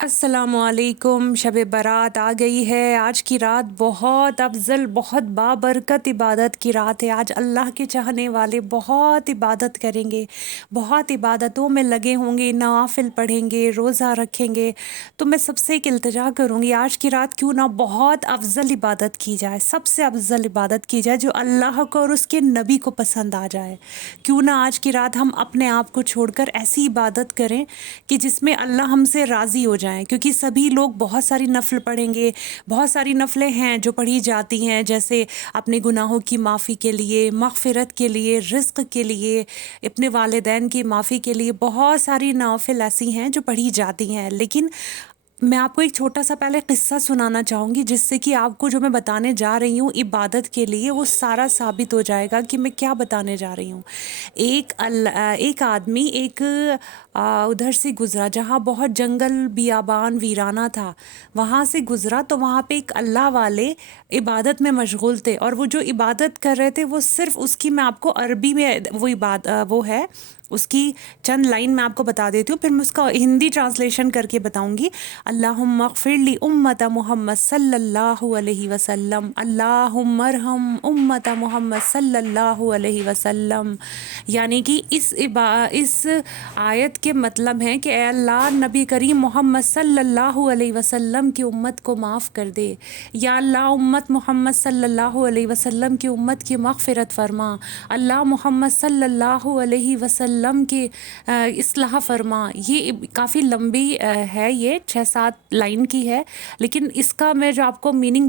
السلام علیکم، شب برات آ گئی ہے۔ آج کی رات بہت افضل، بہت بابرکت عبادت کی رات ہے۔ آج اللہ کے چاہنے والے بہت عبادت کریں گے، بہت عبادتوں میں لگے ہوں گے، نوافل پڑھیں گے، روزہ رکھیں گے۔ تو میں سب سے ایک التجا کروں گی، آج کی رات کیوں نہ بہت افضل عبادت کی جائے، سب سے افضل عبادت کی جائے جو اللہ کو اور اس کے نبی کو پسند آ جائے۔ کیوں نہ آج کی رات ہم اپنے آپ کو چھوڑ کر ایسی عبادت کریں کہ جس میں اللہ ہم سے راضی ہو جائے، کیونکہ سبھی لوگ بہت ساری نفل پڑھیں گے، بہت ساری نفلیں ہیں جو پڑھی جاتی ہیں، جیسے اپنے گناہوں کی معافی کے لیے، مغفرت کے لیے، رزق کے لیے، اپنے والدین کی معافی کے لیے، بہت ساری نوافل ایسی ہیں جو پڑھی جاتی ہیں۔ لیکن میں آپ کو ایک چھوٹا سا پہلے قصہ سنانا چاہوں گی، جس سے کہ آپ کو جو میں بتانے جا رہی ہوں عبادت کے لیے وہ سارا ثابت ہو جائے گا کہ میں کیا بتانے جا رہی ہوں۔ ایک آدمی ادھر سے گزرا جہاں بہت جنگل بیابان ویرانہ تھا، وہاں سے گزرا تو وہاں پہ ایک اللہ والے عبادت میں مشغول تھے، اور وہ جو عبادت کر رہے تھے وہ صرف اس کی، میں آپ کو عربی میں وہ ہے اس کی چند لائن میں آپ کو بتا دیتی ہوں، پھر میں اس کا ہندی ٹرانسلیشن کر کے بتاؤں گی۔ اللہم اغفر لی امت محمد صلی اللہ علیہ وسلم، اللہم ارحم امت محمد صلی اللہ علیہ وسلم۔ یعنی کہ اس آیت کے مطلب ہے کہ اے اللہ، نبی کریم محمد صلی اللہ علیہ وسلم کی امت کو معاف کر دے، یا اللہ امت محمد صلی اللہ علیہ وسلم کی امت کی مغفرت فرما، اللہ محمد صلی اللہ علیہ وسلم کی اصلاح فرما۔ یہ کافی لمبی ہے، یہ 6-7 لائن کی ہے، لیکن اس کا میں جو آپ کو میننگ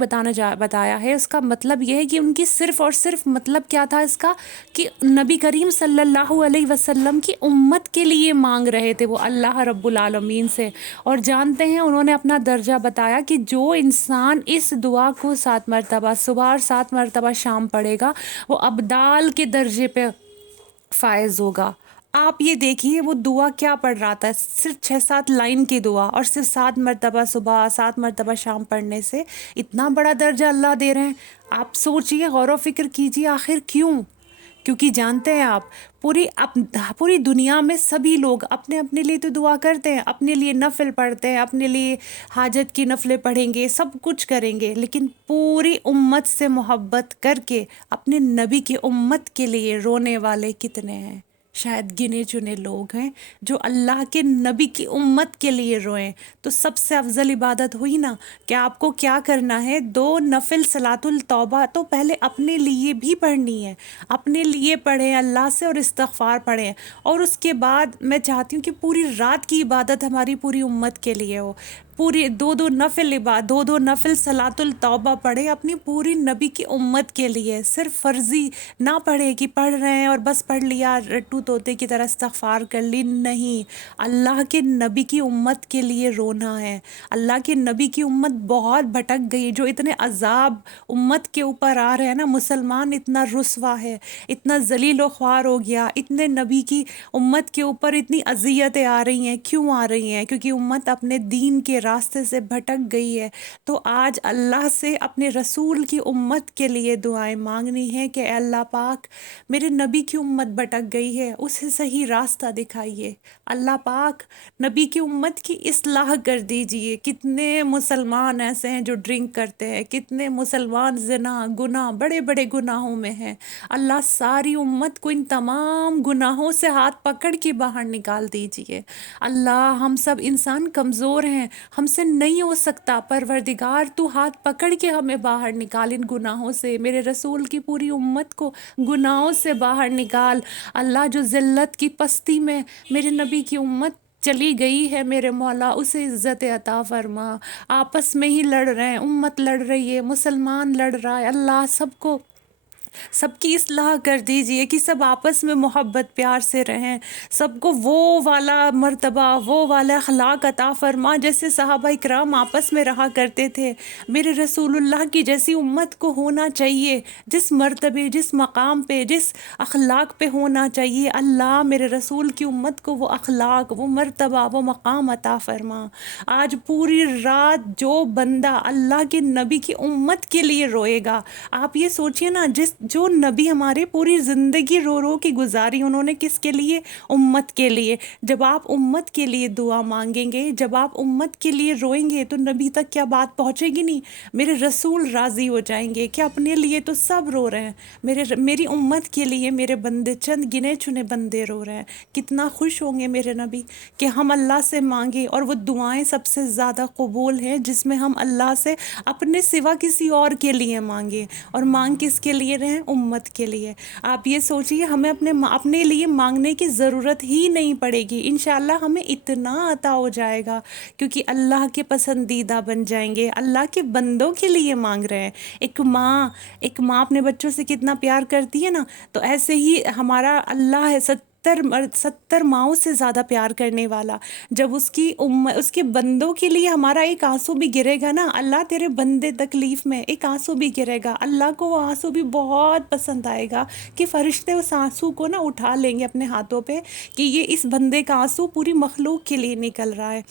بتایا ہے، اس کا مطلب یہ ہے کہ ان کی صرف اور صرف مطلب کیا تھا اس کا، کہ نبی کریم صلی اللہ علیہ وسلم کی امت کے لیے مانگ رہے تھے وہ اللہ رب العالمین سے۔ اور جانتے ہیں انہوں نے اپنا درجہ بتایا کہ جو انسان اس دعا کو 7 مرتبہ صبح اور 7 مرتبہ شام پڑھے گا، وہ ابدال کے درجے پہ فائز ہوگا۔ آپ یہ دیکھیے وہ دعا کیا پڑھ رہا تھا، صرف 6-7 لائن کی دعا، اور صرف 7 مرتبہ صبح 7 مرتبہ شام پڑھنے سے اتنا بڑا درجہ اللہ دے رہے ہیں۔ آپ سوچئے، غور و فکر کیجئے، آخر کیوں؟ کیونکہ جانتے ہیں آپ، پوری دنیا میں سبھی لوگ اپنے اپنے لیے تو دعا کرتے ہیں، اپنے لیے نفل پڑھتے ہیں، اپنے لیے حاجت کی نفلیں پڑھیں گے، سب کچھ کریں گے، لیکن پوری امت سے محبت کر کے اپنے نبی کی امت کے لیے رونے والے کتنے ہیں؟ شاید گنے چنے لوگ ہیں جو اللہ کے نبی کی امت کے لیے روئیں۔ تو سب سے افضل عبادت ہوئی نا کہ آپ کو کیا کرنا ہے، 2 نفل صلاۃ التوبہ تو پہلے اپنے لیے بھی پڑھنی ہے، اپنے لیے پڑھیں اللہ سے اور استغفار پڑھیں، اور اس کے بعد میں چاہتی ہوں کہ پوری رات کی عبادت ہماری پوری امت کے لیے ہو، پوری 2 نفل صلاۃ التوبہ پڑھیں اپنی پوری نبی کی امت کے لیے۔ صرف فرضی نہ پڑھے کہ پڑھ رہے ہیں اور بس پڑھ لیا، رٹو طوطے کی طرح استغفار کر لی، نہیں، اللہ کے نبی کی امت کے لیے رونا ہے۔ اللہ کے نبی کی امت بہت بھٹک گئی، جو اتنے عذاب امت کے اوپر آ رہے ہیں نا، مسلمان اتنا رسوا ہے، اتنا ذلیل و خوار ہو گیا، اتنے نبی کی امت کے اوپر اتنی اذیتیں آ رہی ہیں۔ کیوں آ رہی ہیں؟ کیونکہ امت اپنے دین کے راستے سے بھٹک گئی ہے۔ تو آج اللہ سے اپنے رسول کی امت کے لیے دعائیں مانگنی ہے کہ اے اللہ پاک، میرے نبی کی امت بھٹک گئی ہے، اسے صحیح راستہ دکھائیے۔ اللہ پاک، نبی کی امت کی اصلاح کر دیجئے۔ کتنے مسلمان ایسے ہیں جو ڈرنک کرتے ہیں، کتنے مسلمان زنا، گناہ، بڑے بڑے گناہوں میں ہیں۔ اللہ ساری امت کو ان تمام گناہوں سے ہاتھ پکڑ کے باہر نکال دیجئے۔ اللہ، ہم سب انسان کمزور ہیں، ہم سے نہیں ہو سکتا، پروردگار تو ہاتھ پکڑ کے ہمیں باہر نکال ان گناہوں سے، میرے رسول کی پوری امت کو گناہوں سے باہر نکال۔ اللہ، جو ذلت کی پستی میں میرے نبی کی امت چلی گئی ہے، میرے مولا، اسے عزت عطا فرما۔ آپس میں ہی لڑ رہے ہیں، امت لڑ رہی ہے، مسلمان لڑ رہا ہے، اللہ سب کی اصلاح کر دیجئے کہ سب آپس میں محبت پیار سے رہیں، سب کو وہ والا مرتبہ، وہ والا اخلاق عطا فرما جیسے صحابہ اکرام آپس میں رہا کرتے تھے۔ میرے رسول اللہ کی جیسی امت کو ہونا چاہیے، جس مرتبے، جس مقام پہ، جس اخلاق پہ ہونا چاہیے۔ اللہ، میرے رسول کی امت کو وہ اخلاق، وہ مرتبہ، وہ مقام عطا فرما۔ آج پوری رات جو بندہ اللہ کے نبی کی امت کے لیے روئے گا، آپ یہ سوچئے نا، جو نبی ہمارے پوری زندگی رو رو کے گزاری، انہوں نے کس کے لیے؟ امت کے لیے۔ جب آپ امت کے لیے دعا مانگیں گے، جب آپ امت کے لیے روئیں گے تو نبی تک کیا بات پہنچے گی نہیں؟ میرے رسول راضی ہو جائیں گے کہ اپنے لیے تو سب رو رہے ہیں، میری امت کے لیے میرے بندے، چند گنے چنے بندے رو رہے ہیں، کتنا خوش ہوں گے میرے نبی کہ ہم اللہ سے مانگیں۔ اور وہ دعائیں سب سے زیادہ قبول ہیں جس میں ہم اللہ سے اپنے سوا کسی اور کے لیے مانگیں، اور مانگ کس کے لیے رہیں؟ امت کے لیے۔ آپ یہ سوچئے ہمیں اپنے لیے مانگنے کی ضرورت ہی نہیں پڑے گی، انشاءاللہ ہمیں اتنا عطا ہو جائے گا، کیونکہ اللہ کے پسندیدہ بن جائیں گے، اللہ کے بندوں کے لیے مانگ رہے ہیں۔ ایک ماں اپنے بچوں سے کتنا پیار کرتی ہے نا، تو ایسے ہی ہمارا اللہ ہے 70 ماؤں سے زیادہ پیار کرنے والا۔ جب اس کے بندوں کے لیے ہمارا ایک آنسو بھی گرے گا نا، اللہ تیرے بندے تکلیف میں، ایک آنسو بھی گرے گا، اللہ کو وہ آنسو بھی بہت پسند آئے گا کہ فرشتے اس آنسو کو نا اٹھا لیں گے اپنے ہاتھوں پہ کہ یہ اس بندے کا آنسو پوری مخلوق کے لیے نکل رہا ہے۔